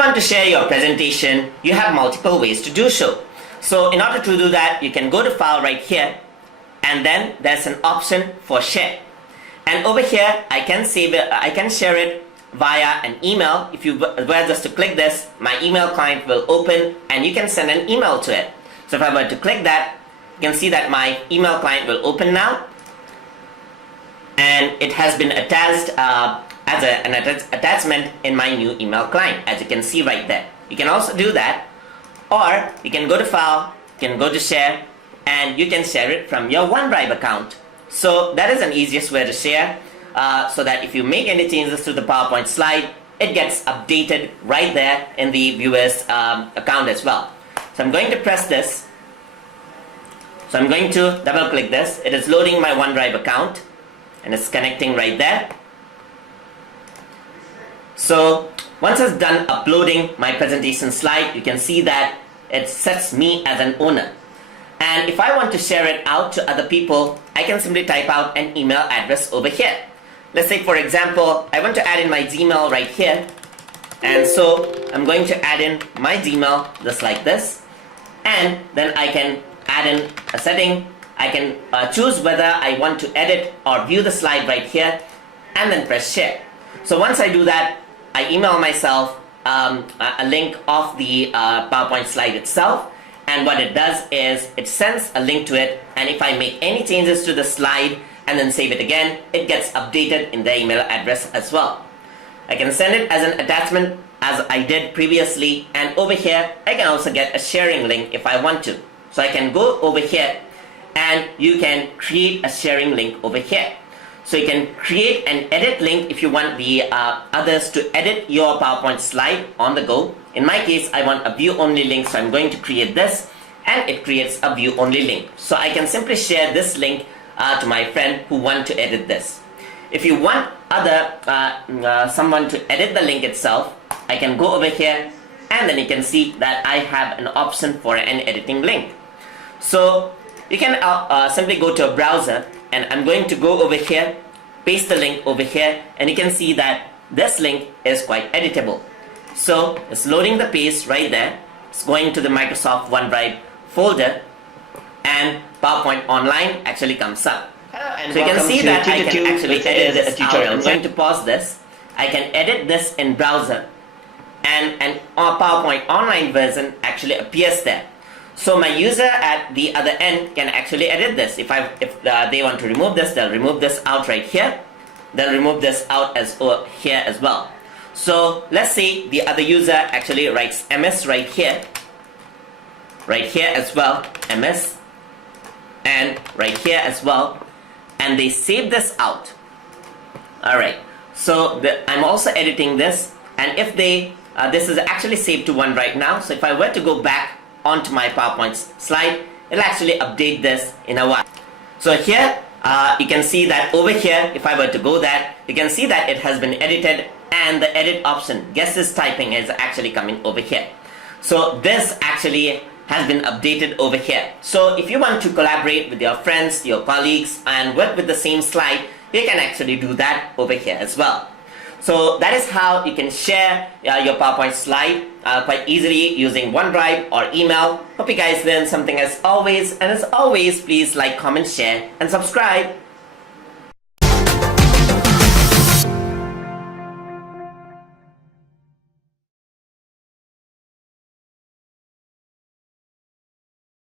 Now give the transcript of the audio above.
want to share your presentation, you have multiple ways to do so. So in order to do that, you can go to File right here, and then there's an option for Share. And over here, I can save it, I can share it via an email. If you were just to click this, my email client will open and you can send an email to it. So if I were to click that, you can see that my email client will open now, and it has been attached as an attachment in my new email client, as you can see right there. You can also do that, or you can go to File, you can go to Share, and you can share it from your OneDrive account. So that is an easiest way to share, so that if you make any changes to the PowerPoint slide, it gets updated right there in the viewer's account as well. So I'm going to press this. So I'm going to double click this. It is loading my OneDrive account and it's connecting right there. So once it's done uploading my presentation slide, you can see that it sets me as an owner. And if I want to share it out to other people, I can simply type out an email address over here. Let's say, for example, I want to add in my Gmail right here. And so I'm going to add in my Gmail just like this. And then I can add in a setting. I can choose whether I want to edit or view the slide right here, and then press Share. So once I do that, I email myself a link of the PowerPoint slide itself, and what it does is it sends a link to it, and if I make any changes to the slide and then save it again, it gets updated in the email address as well. I can send it as an attachment as I did previously, and over here I can also get a sharing link if I want to. So I can go over here and you can create a sharing link over here. So you can create an edit link if you want the others to edit your PowerPoint slide on the go. In my case, I want a view only link, so I'm going to create this, and it creates a view only link. So I can simply share this link to my friend who want to edit this. If you want someone to edit the link itself, I can go over here, and then you can see that I have an option for an editing link. So you can simply go to a browser, and I'm going to go over here, paste the link over here, and you can see that this link is quite editable. So it's loading the page right there. It's going to the Microsoft OneDrive folder, and PowerPoint Online actually comes up. And so you can see that I can actually edit this tutorial. I'm going to pause this. I can edit this in browser, and our PowerPoint Online version actually appears there. So my user at the other end can actually edit this. If they want to remove this, they'll remove this out right here. They'll remove this out here as well. So let's say the other user actually writes MS right here as well, MS, and right here as well, and they save this out. Alright, so I'm also editing this, and if they this is actually saved to one right now, so if I were to go back onto my PowerPoint slide, it'll actually update this in a while. So here you can see that over here, if I were to go that, you can see that it has been edited, and the edit option, guest is typing, is actually coming over here. So this actually has been updated over here. So if you want to collaborate with your friends, your colleagues, and work with the same slide, you can actually do that over here as well. So that is how you can share your PowerPoint slide quite easily using OneDrive or email. Hope you guys learned something as always, and as always, please like, comment, share, and subscribe.